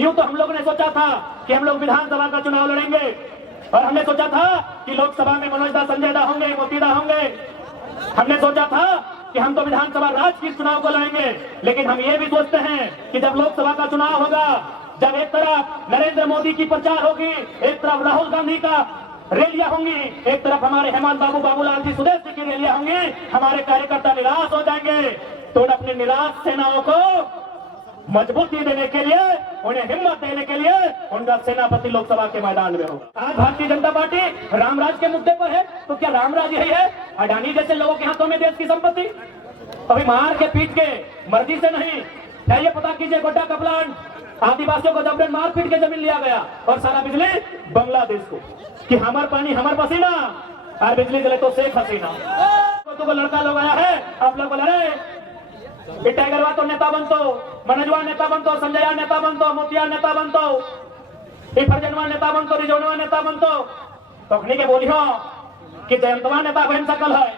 यूं तो हम लोगों ने सोचा था कि हम लोग विधानसभा का चुनाव लड़ेंगे और हमने सोचा था कि लोकसभा में मनोज दा, संजय दा होंगे, मोती दा होंगे। हमने सोचा था कि हम तो विधानसभा राज्य के चुनाव को लड़ेंगे, लेकिन हम ये भी सोचते हैं कि जब लोकसभा का चुनाव होगा, जब एक तरफ नरेंद्र मोदी की प्रचार होगी, एक तरफ राहुल गांधी का रैलियां होंगी, एक तरफ हमारे हेमंत बाबू, बाबूलाल जी, सुदेश जी की रैलियां होंगी, हमारे कार्यकर्ता निराश हो जाएंगे। तो अपने निराश सेनाओं को मजबूती देने के लिए, उन्हें हिम्मत देने के लिए उनका सेनापति लोकसभा के मैदान में हो। आज भारतीय जनता पार्टी रामराज के मुद्दे पर है, तो क्या रामराज यही है? अडानी जैसे लोगों के हाथों में देश की संपत्ति? अभी मार के पीट के मर्जी से नहीं, चाहिए पता कीजिए गोड्डा का प्लांट, आदिवासियों को जबरन मार पीट के जमीन लिया गया और सारा बिजली बांग्लादेश को, कि हमार पानी हमार पसीना और बिजली दिले तो शेख हसीना। तो लड़का लोग आया है, आप लोग बोला रे टाइगरवा तो नेता बनतो, मनोजवा नेता बनतो, संजया नेता बनतो, मोतिया नेता बनतो, फरजनवा नेता बनतो, रिजोनवा नेता बनतो। तखनी के बोलियो कि जयंतवा नेता बन सकल है,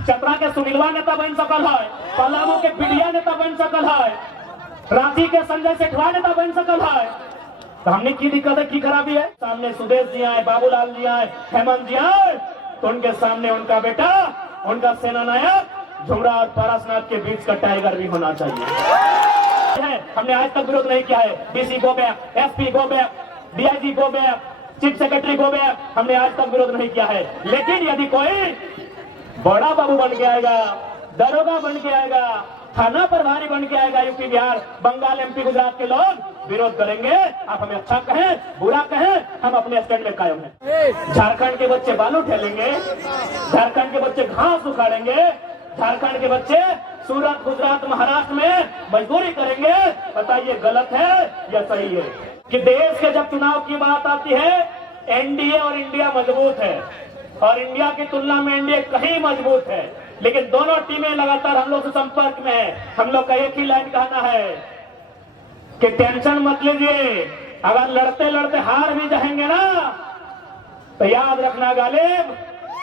चतरा के सुनीलवा नेता बन सकल है, पलामू के बिडिया नेता बन सकल है, रांची के संजय सेठवा नेता बन सकल है। तो हमने की दिक्कत है, की खराबी है? सामने सुदेश जी आए, बाबूलाल जी आए, हेमंत जी आए, तो उनके सामने उनका बेटा, उनका सेना नायक झुमरा और पारसनाथ के बीच का टाइगर भी होना चाहिए। हमने आज तक विरोध नहीं किया है। DC go back, SP go back, DIG go back, chief secretary go back, हमने आज तक विरोध नहीं किया है। लेकिन यदि कोई बड़ा बाबू बन के आएगा, दरोगा बन के आएगा, थाना प्रभारी बन के आएगा, यूपी, बिहार, बंगाल, एमपी, गुजरात के लोग विरोध करेंगे। आप हमें अच्छा कहें, बुरा कहें, हम अपने स्टैंड में कायम हैं। झारखंड के बच्चे बालू ठेलेंगे, झारखंड के बच्चे घास उखाड़ेंगे, झारखंड के बच्चे सूरत, गुजरात, महाराष्ट्र में मजदूरी करेंगे। बताइए गलत है या सही है? कि देश के जब चुनाव की बात आती है, एनडीए और इंडिया मजबूत है और इंडिया की तुलना में एनडीए कहीं मजबूत है, लेकिन दोनों टीमें लगातार हम लोग से संपर्क में है। हम लोग का एक ही लाइन कहना है कि टेंशन मत लीजिए, अगर लड़ते लड़ते हार भी जाएंगे ना, तो याद रखना गालिब,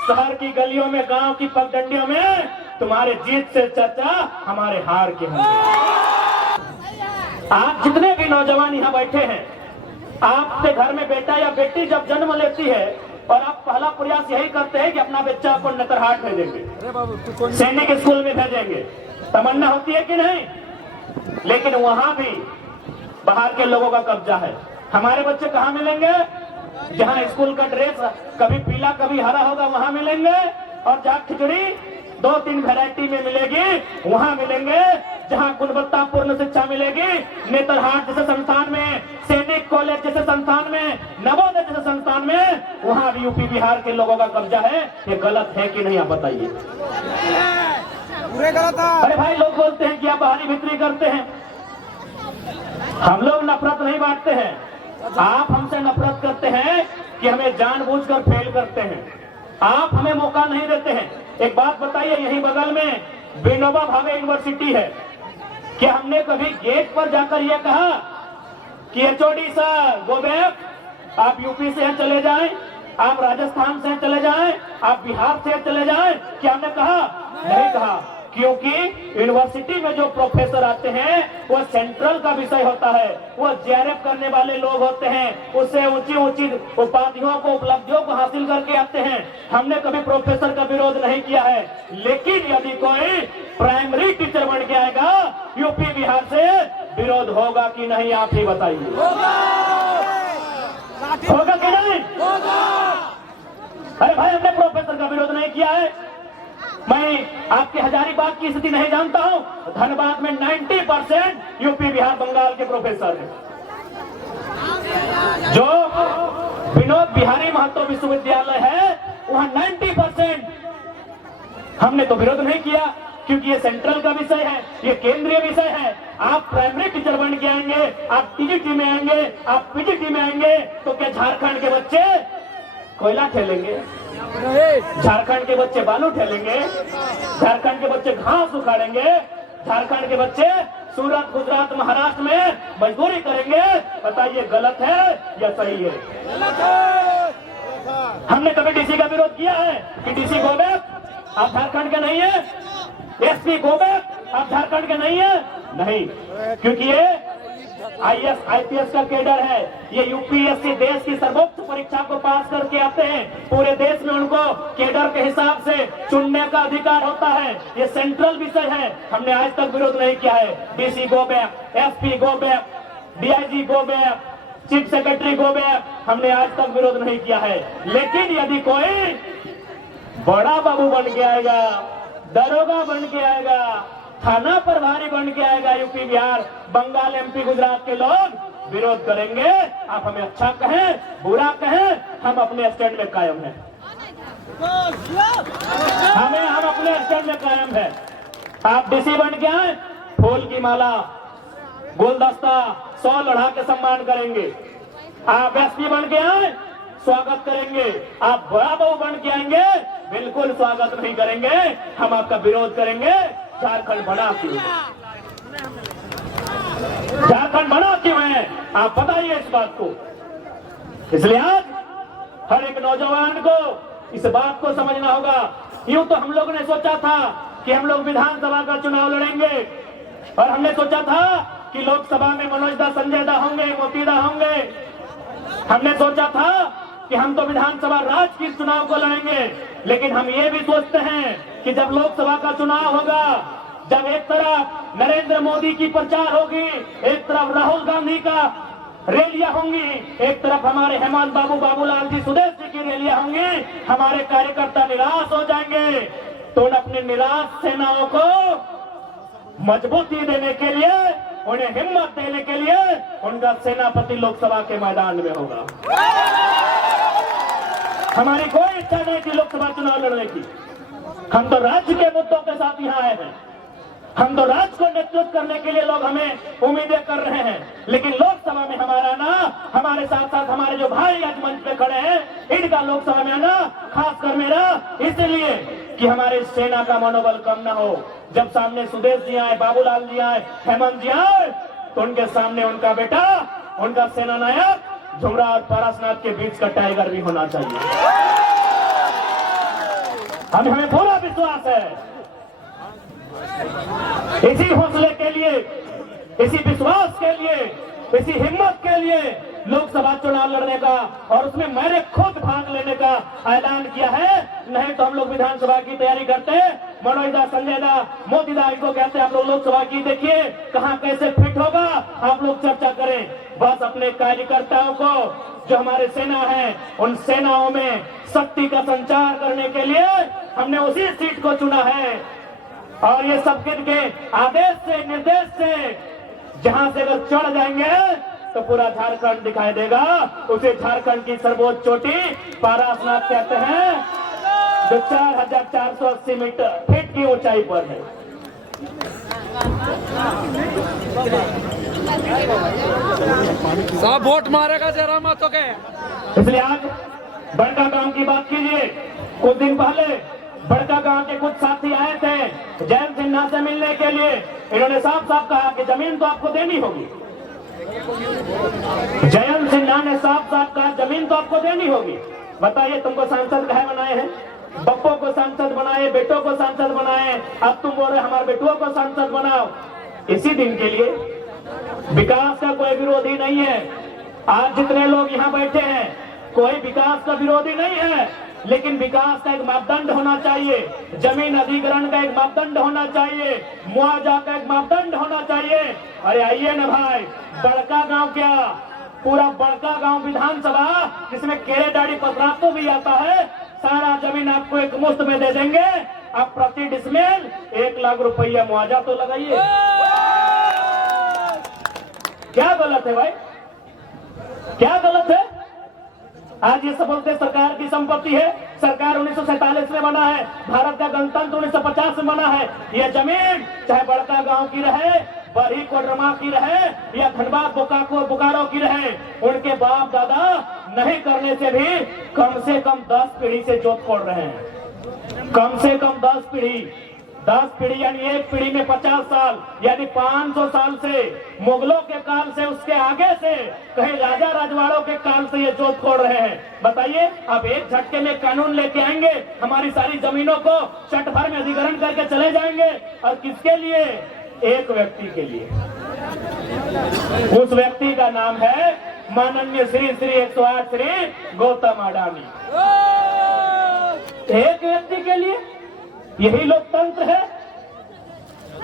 शहर की गलियों में, गांव की पगडंडियों में तुम्हारे जीत से चर्चा हमारे हार के होंगे। आप जितने भी नौजवान यहाँ बैठे हैं, आपके घर में बेटा या बेटी जब जन्म लेती है और आप पहला प्रयास यही करते हैं कि अपना बच्चा को नेतरहाट भेजेंगे, सैनिक स्कूल में भेजेंगे, तमन्ना होती है कि नहीं? लेकिन वहां भी बाहर के लोगों का कब्जा है। हमारे बच्चे कहाँ मिलेंगे? जहाँ स्कूल का ड्रेस कभी पीला कभी हरा होगा वहां मिलेंगे, और जहाँ खिचड़ी 2-3 वैरायटी में मिलेगी वहां मिलेंगे। जहां गुणवत्तापूर्ण शिक्षा मिलेगी, नेतरहाट जैसे संस्थान में, सैनिक कॉलेज जैसे संस्थान में, नवोदय जैसे संस्थान में, वहां भी यूपी बिहार के लोगों का कब्जा है। ये गलत है कि नहीं, आप बताइए। अरे भाई, लोग बोलते हैं कि आप बाहरी भीतरी करते हैं। हम लोग नफरत नहीं बांटते हैं, आप हमसे नफरत करते हैं कि हमें जानबूझकर फेल करते हैं, आप हमें मौका नहीं देते हैं। एक बात बताइए, यहीं बगल में विनोबा भावे यूनिवर्सिटी है, क्या हमने कभी गेट पर जाकर यह कहा कि एचओडी सर गो बैक, आप यूपी से चले जाएं, आप राजस्थान से चले जाएं, आप बिहार से चले जाएं? क्या हमने कहा? नहीं कहा, क्योंकि यूनिवर्सिटी में जो प्रोफेसर आते हैं वह सेंट्रल का विषय होता है, वह जेआरएफ करने वाले लोग होते हैं, उससे ऊंची ऊंची उपाधियों को, उपलब्धियों को हासिल करके आते हैं। हमने कभी प्रोफेसर का विरोध नहीं किया है, लेकिन यदि कोई प्राइमरी टीचर बन के आएगा यूपी बिहार से, विरोध होगा कि नहीं, आप ही बताइए। होगा कि नहीं? अरे भाई, हमने प्रोफेसर का विरोध नहीं किया है। मैं आपके हजारीबाग की स्थिति नहीं जानता हूं, धनबाद में 90% यूपी बिहार बंगाल के प्रोफेसर हैं। जो विनोद बिहारी महतो विश्वविद्यालय है वहां 90%। हमने तो विरोध नहीं किया, क्योंकि ये सेंट्रल का विषय है, ये केंद्रीय विषय है। आप प्राइमरी टीचर बन के आएंगे, आप टीजीटी में आएंगे, आप पीजीटी में आएंगे, तो क्या झारखंड के बच्चे कोयला ठेलेंगे? झारखंड के बच्चे बालू ठेलेंगे? झारखंड के बच्चे घास उखाड़ेंगे? झारखंड के बच्चे सूरत, गुजरात, महाराष्ट्र में मजदूरी करेंगे? बताइए गलत है या सही है? हमने कभी डीसी का विरोध किया है कि डीसी गो बैक, आप झारखंड के नहीं है? एसपी गो बैक, आप झारखंड के नहीं है? नहीं, क्योंकि ये IAS IPS का कैडर है, ये यूपीएससी देश की सर्वोच्च परीक्षा को पास करके आते हैं। पूरे देश में उनको कैडर के हिसाब से चुनने का अधिकार होता है। ये सेंट्रल विषय है, हमने आज तक विरोध नहीं किया है। DC go back, SP go back, DIG go back, chief secretary go back, हमने आज तक विरोध नहीं किया है। लेकिन यदि कोई बड़ा बाबू बन के आएगा, दरोगा बन के आएगा, थाना प्रभारी बन के आएगा, यूपी बिहार बंगाल MP गुजरात के लोग विरोध करेंगे। आप हमें अच्छा कहें बुरा कहें, हम अपने स्टैंड में कायम हैं। हम अपने स्टैंड में कायम हैं। आप डीसी बन के आए, फूल की माला गुलदस्ता 100 लड़ा के सम्मान करेंगे। आप एसपी बन के आए, स्वागत करेंगे। आप बड़ा बहू बन के आएंगे, बिल्कुल स्वागत नहीं करेंगे, हम आपका विरोध करेंगे। झारखंड बना क्यों, झारखंड बना क्यों है, आप बताइए इस बात को। इसलिए आज हर एक नौजवान को इस बात को समझना होगा। यूं तो हम लोगों ने सोचा था कि हम लोग विधानसभा का चुनाव लड़ेंगे, और हमने सोचा था कि लोकसभा में मनोज दा, संजय दा होंगे, मोती दा होंगे। हमने सोचा था कि हम तो विधानसभा राज्य की चुनाव को लड़ेंगे। लेकिन हम ये भी सोचते हैं कि जब लोकसभा का चुनाव होगा, जब एक तरफ नरेंद्र मोदी की प्रचार होगी, एक तरफ राहुल गांधी का रैलियां होंगी, एक तरफ हमारे हेमंत बाबू, बाबूलाल जी, सुदेश जी की रैलियां होंगी, हमारे कार्यकर्ता निराश हो जाएंगे। तो उन अपने निराश सेनाओं को मजबूती देने के लिए, उन्हें हिम्मत देने के लिए उनका सेनापति लोकसभा के मैदान में होगा। हमारी कोई इच्छा नहीं कि लोकसभा चुनाव लड़ने की। हम तो राज्य के मुद्दों के साथ यहाँ आए हैं। हम तो राज्य को नेतृत्व करने के लिए लोग हमें उम्मीदें कर रहे हैं। लेकिन लोकसभा में हमारा आना, हमारे साथ साथ हमारे जो भाई आज मंच पे खड़े हैं, इनका लोकसभा में आना खासकर मेरा इसलिए कि हमारे सेना का मनोबल कम ना हो। जब सामने सुदेश जी आए, बाबूलाल जी आए, हेमंत जी आए, तो उनके सामने उनका बेटा, उनका सेना नायक झुमरा और पारसनाथ के बीच का टाइगर भी होना चाहिए। हमें पूरा विश्वास है। इसी हौसले के लिए, इसी विश्वास के लिए, इसी हिम्मत के लिए लोकसभा चुनाव लड़ने का और उसमें मैंने खुद भाग लेने का ऐलान किया है। नहीं तो हम लोग विधानसभा की तैयारी करते, मनोज दा, संजय दा, मोदी दा इनको कहते हैं हम लोग लोकसभा की देखिए कहां कैसे फिट होगा, आप लोग चर्चा करें। बस अपने कार्यकर्ताओं को, जो हमारे सेना है, उन सेनाओं में शक्ति का संचार करने के लिए हमने उसी सीट को चुना है। और ये सबके के आदेश से, निर्देश से, जहां से अगर चढ़ जाएंगे तो पूरा झारखंड दिखाई देगा। उसे झारखंड की सर्वोच्च चोटी पारसनाथ कहते हैं, जो 4480 मीटर फीट की ऊंचाई पर है। सब वोट मारेगा जरा मत हो गए। इसलिए आज बड़का गांव की बात कीजिए। कुछ दिन पहले बड़का गांव के कुछ साथी आए थे जयंत सिन्हा से मिलने के लिए। इन्होंने साफ साफ कहा कि जमीन तो आपको देनी होगी। जयंत सिन्हा ने साफ साफ कहा जमीन तो आपको देनी होगी। बताइए तुमको सांसद कहे बनाए हैं? बप्पो को सांसद बनाए, बेटों को सांसद बनाए, अब तुम बोल रहे हमारे बेटुओं को सांसद बनाओ। इसी दिन के लिए विकास का कोई विरोधी नहीं है। आज जितने लोग यहाँ बैठे हैं, कोई विकास का विरोधी नहीं है, लेकिन विकास का एक मापदंड होना चाहिए। जमीन अधिग्रहण का एक मापदंड होना चाहिए, मुआवजा का एक मापदंड होना चाहिए। अरे आइए ना भाई, बड़का गांव क्या, पूरा बड़का गांव विधानसभा जिसमें केरे दाढ़ी पथरातू भी आता है, सारा जमीन आपको एक मुफ्त में दे देंगे। आप प्रति डिसमिल 1 लाख रुपया मुआवजा तो लगाइए। क्या गलत है भाई, क्या गलत है? आज ये सब बोलते सरकार की संपत्ति है। सरकार 1947 में बना है, भारत का गणतंत्र 1950 में बना है। यह जमीन चाहे बड़का गांव की रहे, बरही कोडरमा की रहे या धनबाद बोकारो की रहे, उनके बाप दादा नहीं करने से भी कम से कम 10 पीढ़ी से जोत खोल रहे हैं। कम से कम 10 पीढ़ी यानी एक पीढ़ी में 50 साल, यानी 500 साल से, मुगलों के काल से, उसके आगे से, कहीं राजा राजवाड़ों के काल से ये जोत खोल रहे हैं। बताइए, अब एक झटके में कानून लेके आएंगे, हमारी सारी जमीनों को चट भर में अधिग्रहण करके चले जाएंगे। और किसके लिए? एक व्यक्ति के लिए। उस व्यक्ति का नाम है माननीय श्री 108 श्री गौतम अडानी। एक व्यक्ति के लिए, यही लोकतंत्र है।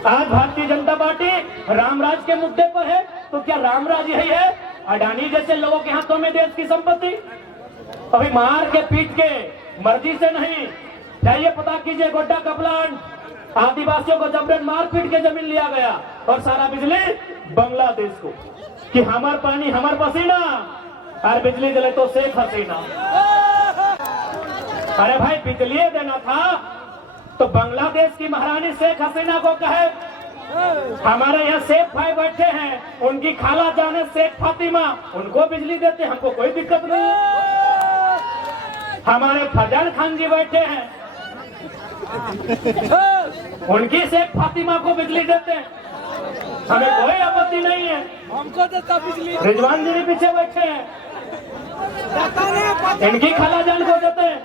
आज भारतीय जनता पार्टी रामराज के मुद्दे पर है, तो क्या रामराज यही है? अडानी जैसे लोगों के हाथों में देश की संपत्ति? अभी मार के पीट के मर्जी से नहीं, जाइए पता कीजिए गोड्डा का प्लांट आदिवासियों को जबरन मार पीट के जमीन लिया गया और सारा बिजली बांग्लादेश को, कि हमार पानी हमार पसीना और बिजली जले तो शेख हसीना। अरे भाई बिजली देना था तो बांग्लादेश की महारानी शेख हसीना को कहे। हमारे यहाँ शेख भाई बैठे हैं, उनकी खाला जाने शेख फातिमा, उनको बिजली देते, हमको कोई दिक्कत नहीं। हमारे फजल खान जी बैठे हैं, उनकी शेख फातिमा को बिजली देते हैं, हमें कोई आपत्ति नहीं है। हमको देता बिजली। रिजवान जी भी पीछे बैठे हैं, इनकी खाला जान को देते हैं,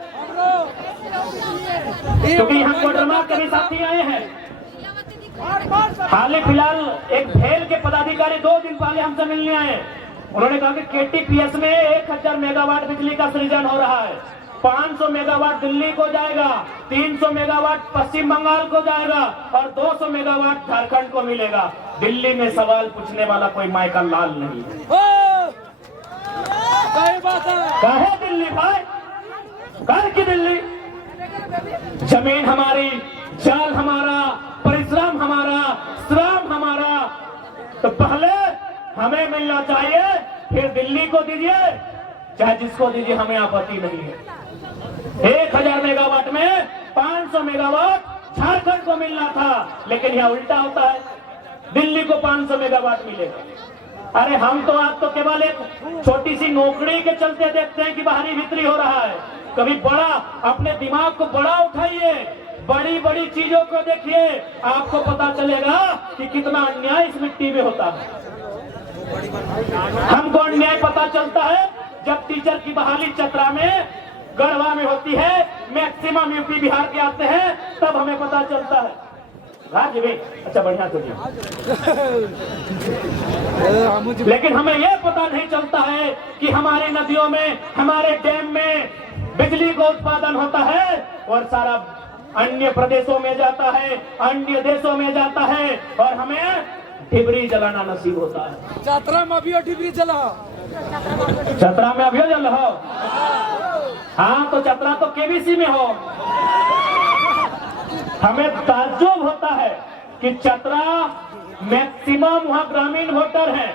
क्योंकि यहाँ कोडरमा के भी साथी आए हैं। हाल ही फिलहाल एक भेल के पदाधिकारी 2 दिन पहले हमसे मिलने आए। उन्होंने कहा कि केटीपीएस में 1000 मेगावाट बिजली का सृजन हो रहा है, 500 मेगावाट दिल्ली को जाएगा, 300 मेगावाट पश्चिम बंगाल को जाएगा और 200 मेगावाट झारखंड को मिलेगा। दिल्ली में सवाल पूछने वाला कोई माइका लाल नहीं है। कहे दिल्ली भाई, कर की दिल्ली? जमीन हमारी, जल हमारा, परिश्रम हमारा, श्रम हमारा, तो पहले हमें मिलना चाहिए, फिर दिल्ली को दीजिए, चाहे जिसको दीजिए, हमें आपत्ति नहीं है। 1000 मेगावाट में 500 मेगावाट झारखंड को मिलना था, लेकिन यहाँ उल्टा होता है, दिल्ली को 500 मेगावाट मिलेगा। अरे हम तो आज तो केवल एक छोटी सी नौकरी के चलते देखते हैं कि बाहरी भीतरी हो रहा है। कभी बड़ा अपने दिमाग को बड़ा उठाइए, बड़ी बड़ी चीजों को देखिए, आपको पता चलेगा कि कितना अन्याय इस मिट्टी में होता है। हमको अन्याय पता चलता है जब टीचर की बहाली चतरा में, गढ़वा में होती है, मैक्सिमम यूपी बिहार के आते हैं, तब हमें पता चलता है। अच्छा बढ़िया तो लेकिन हमें यह पता नहीं चलता है कि हमारे नदियों में, हमारे डैम में बिजली का उत्पादन होता है और सारा अन्य प्रदेशों में जाता है, अन्य देशों में जाता है और हमें डिबरी जलाना नसीब होता है। चतरा में अभी डिबरी जला, चतरा में अभी जल हो? हाँ, तो चतरा तो केबीसी में हो। हमें ताज्जुब होता है कि चतरा मैक्सिमम वहाँ ग्रामीण वोटर है,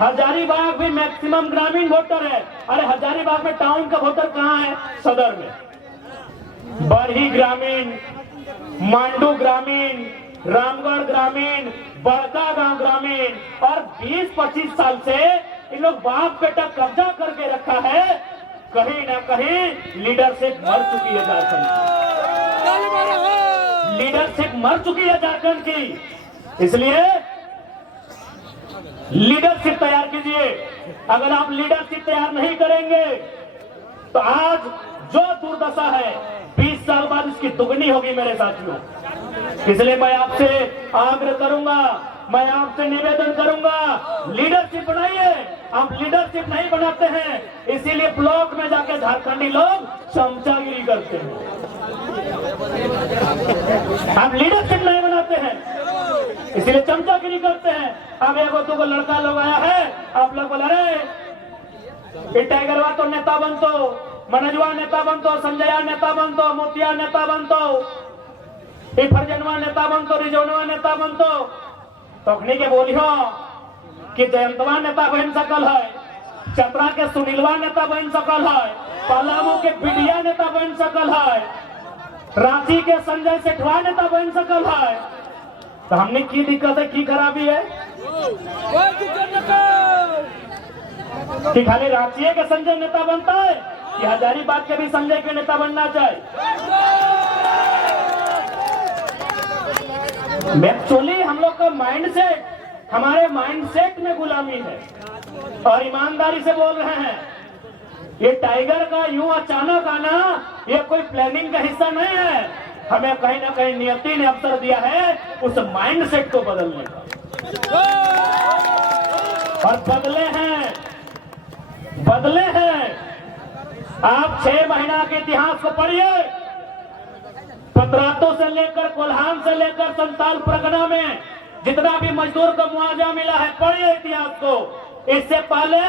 हजारीबाग भी मैक्सिमम ग्रामीण वोटर है। अरे हजारीबाग में टाउन का वोटर कहाँ है? सदर में। बरही ग्रामीण, मांडू ग्रामीण, रामगढ़ ग्रामीण, बड़का गांव ग्रामीण, और 20-25 साल से इन लोग बाप बेटा कब्जा करके रखा है। कहीं ना कहीं लीडरशिप मर चुकी है झारखंड, लीडरशिप मर चुकी है झारखंड की। इसलिए लीडरशिप तैयार कीजिए। अगर आप लीडरशिप तैयार नहीं करेंगे तो आज जो दुर्दशा है 20 साल बाद इसकी दुगनी होगी मेरे साथियों। इसलिए मैं आपसे आग्रह करूंगा, मैं आपसे निवेदन करूंगा, लीडरशिप बनाइए। आप लीडरशिप नहीं बनाते हैं, इसीलिए ब्लॉक में जाके झारखंडी लोग चमचागिरी करते हैं। आप लीडरशिप नहीं बनाते हैं, इसलिए चमचागिरी करते हैं। अब एगो दुगो लड़का लोग आया है, आप लोग बोला रे टाइगरवा तो नेता बनतो, मनजवा नेता बनतो, संजया नेता बनतो, मोतिया नेता बनतो, फरजनवा नेता बनतो, रिजोनवा नेता बनतो। तखनी के बोलियो कि जयंतवा नेता बन सकल है, चतरा के सुनीलवा नेता बन सकल है, पलामू के बिडिया नेता बन सकल है, रांची के संजय सेठवा नेता बन सकल है। तो हमने की दिक्कत है, की खराबी है कि खाली रांची के संजय नेता बनता है कि हजारीबाग के भी संजय के नेता बनना चाहिए? एक्चुअली हम लोग का माइंडसेट, हमारे माइंडसेट में गुलामी है। और ईमानदारी से बोल रहे हैं, ये टाइगर का यूं अचानक आना ये कोई प्लानिंग का हिस्सा नहीं है। हमें कहीं ना कहीं नियति ने अवसर दिया है उस माइंडसेट को बदलने का, और बदले हैं। आप 6 महीना के इतिहास को पढ़िए, पतरातों से लेकर कोल्हान से लेकर संताल परगना में जितना भी मजदूर को मुआवजा मिला है, पढ़िए इतिहास को। इससे पहले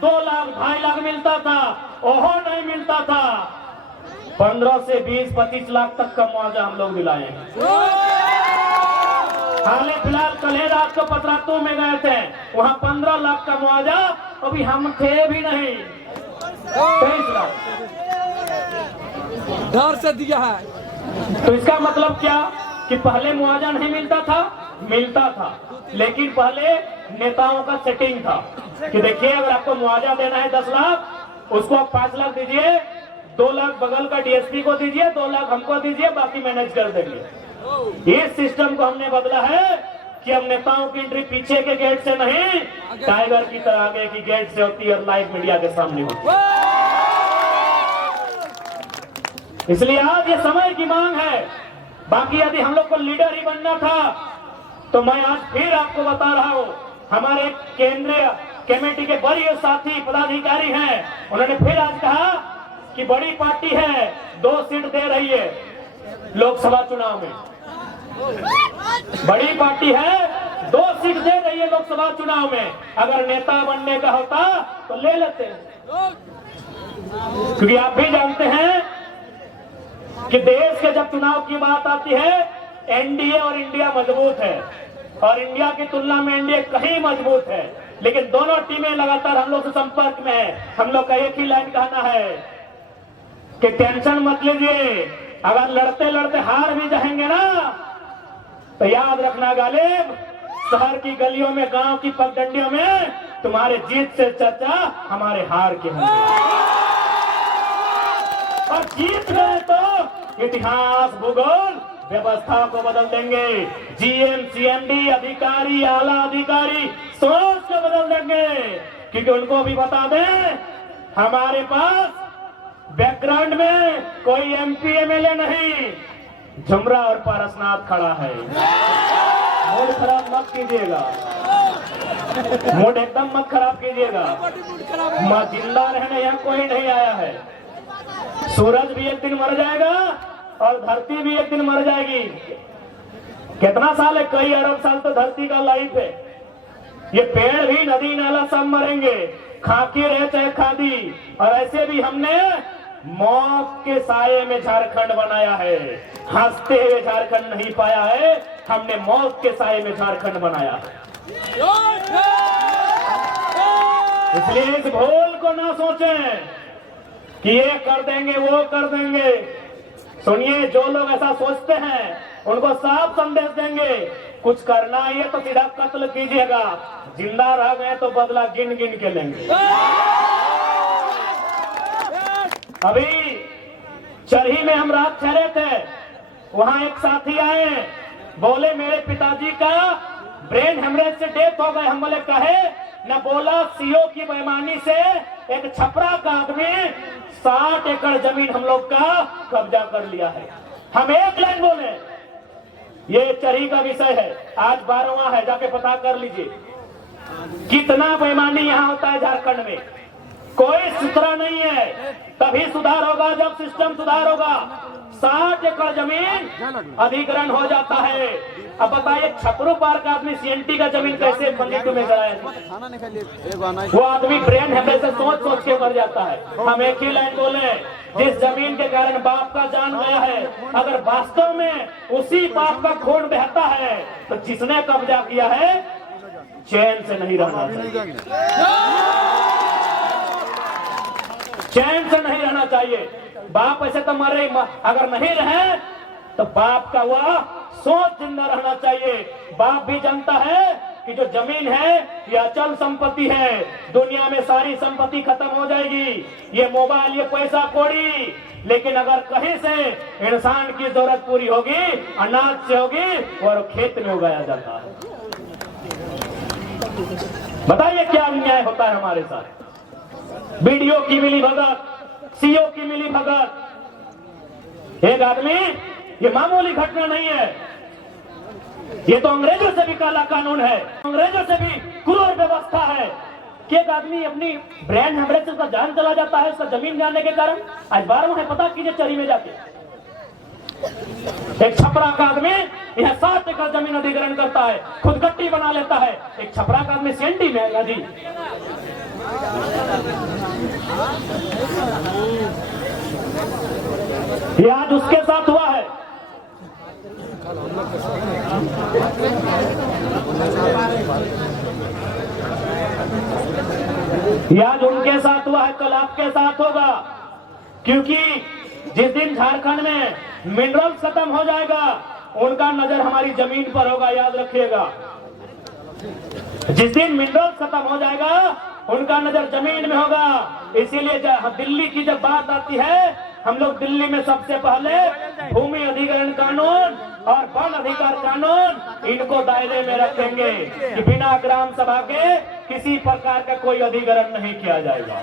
2 लाख 2.5 लाख मिलता था, ओहो नहीं मिलता था। 15 से 20-25 लाख तक का मुआवजा हम लोग दिलाए हैं। हाल फिलहाल कल रात को पतरातों में गए थे, वहां 15 लाख का मुआवजा, अभी हम थे भी नहीं, 23 लाख डर से दिया है। तो इसका मतलब क्या कि पहले मुआवजा नहीं मिलता था, लेकिन पहले नेताओं का सेटिंग था कि देखिए अगर आपको मुआवजा देना है 10 लाख, उसको आप 5 लाख दीजिए, 2 लाख बगल का डीएसपी को दीजिए, 2 लाख हमको दीजिए, बाकी मैनेज कर देंगे। इस सिस्टम को हमने बदला है कि अब नेताओं की एंट्री पीछे के गेट से नहीं, टाइगर की तरह आगे की गेट से होती है और लाइव मीडिया के सामने होती है। इसलिए आज ये समय की मांग है। बाकी यदि हम लोग को लीडर ही बनना था तो मैं आज फिर आपको बता रहा हूं, हमारे केंद्रीय कमेटी के वरीय साथी पदाधिकारी हैं, उन्होंने फिर आज कहा कि बड़ी पार्टी है 2 सीट दे रही है लोकसभा चुनाव में, बड़ी पार्टी है 2 सीट दे रही है लोकसभा चुनाव में। अगर नेता बनने का होता तो ले लेते, क्योंकि आप भी जानते हैं कि देश के जब चुनाव की बात आती है, एनडीए और इंडिया मजबूत है, और इंडिया की तुलना में एनडीए कहीं मजबूत है, लेकिन दोनों टीमें लगातार हम लोग से संपर्क में है। हम लोग का एक ही लाइन कहना है कि टेंशन मत लीजिए, अगर लड़ते लड़ते हार भी जाएंगे ना तो याद रखना गालिब, शहर की गलियों में, गांव की पगडंडियों में तुम्हारे जीत से चर्चा हमारे हार के होंगे, और जीत गए तो इतिहास, भूगोल, व्यवस्था को बदल देंगे। जीएम, सीएमडी अधिकारी, आला अधिकारी सोच को बदल देंगे, क्योंकि उनको भी बता दें हमारे पास बैकग्राउंड में कोई एमपी एमएलए नहीं, झुमरा और पारसनाथ खड़ा है। मूड खराब मत कीजिएगा, मूड एकदम मत खराब कीजिएगा। मां जिंदा रहने यहाँ कोई नहीं आया है। सूरज भी एक दिन मर जाएगा और धरती भी एक दिन मर जाएगी। कितना साल है? कई अरब साल तो धरती का लाइफ है। ये पेड़ भी, नदी नाला सब मरेंगे, खाकी रहे चाहे खादी। और ऐसे भी हमने मौत के साये में झारखंड बनाया है, हंसते हुए झारखंड नहीं पाया है, हमने मौत के साये में झारखंड बनाया है। इसलिए इस भूल को ना सोचें कि ये कर देंगे वो कर देंगे। सुनिए, जो लोग ऐसा सोचते हैं उनको साफ संदेश देंगे, कुछ करना है तो सीधा कत्ल कीजिएगा, जिंदा रह गए तो बदला गिन गिन के लेंगे। अभी चरही में हम रात ठहरे थे, वहां एक साथी आए, बोले मेरे पिताजी का ब्रेन हेमरेज से डेथ हो गए। हम बोले कहे न, बोला सीओ की बेईमानी से एक छपरा का आदमी 60 एकड़ जमीन हम लोग का कब्जा कर लिया है। हम एक लाइन बोले, ये चरही का विषय है, आज 12वां है, जाके पता कर लीजिए कितना बेईमानी यहाँ होता है झारखंड में। कोई सुधरा नहीं है, तभी सुधार होगा जब सिस्टम सुधार होगा। 60 एकड़ जमीन अधिग्रहण हो जाता है। अब बताइए, छपरू पार का आदमी सीएनटी का जमीन कैसे पंडित में गया? वो आदमी ब्रेन हेमरेज से सोच सोच के मर जाता है। हम एक ही लाइन बोले, जिस जमीन के कारण बाप का जान गया है, अगर वास्तव में उसी बाप का खून बहता है तो जिसने कब्जा किया है चैन से नहीं रहना चाहिए, चैन से नहीं रहना चाहिए। बाप ऐसे तो मरे, अगर नहीं रहे तो बाप का वह सोच जिंदा रहना चाहिए। बाप भी जानता है कि जो जमीन है ये अचल संपत्ति है, दुनिया में सारी संपत्ति खत्म हो जाएगी, ये मोबाइल, ये पैसा कौड़ी, लेकिन अगर कहीं से इंसान की जरूरत पूरी होगी, अनाज से होगी, और खेत में उगाया जाता है। बताइए क्या अन्याय होता है हमारे साथ। बीडीओ की मिली भगत, सीओ की मिली भगत। एक आदमी ये मामूली घटना नहीं है, ये तो अंग्रेजों से भी काला कानून है, अंग्रेजों से भी क्रूर व्यवस्था है कि एक आदमी अपनी ब्रांड हेमरेज से उसका जान चला जाता है उसका जमीन जाने के कारण। आज 12 है, पता कीजिए चरी में जाके एक छपरा का आदमी यह 7 एकड़ जमीन अधिग्रहण करता है, खुद गट्टी बना लेता है। एक छपरा का आदमी सेंडी में आएगा जी। ये आज उसके साथ हुआ है। ये आज उनके साथ हुआ है, कल आपके साथ होगा, क्योंकि जिस दिन झारखंड में मिनरल खत्म हो जाएगा उनका नजर हमारी जमीन पर होगा, याद रखिएगा। जिस दिन मिनरल खत्म हो जाएगा उनका नजर जमीन में होगा। इसीलिए दिल्ली की जब बात आती है, हम लोग दिल्ली में सबसे पहले भूमि अधिग्रहण कानून और वन अधिकार कानून इनको दायरे में रखेंगे कि बिना ग्राम सभा के किसी प्रकार का कोई अधिग्रहण नहीं किया जाएगा।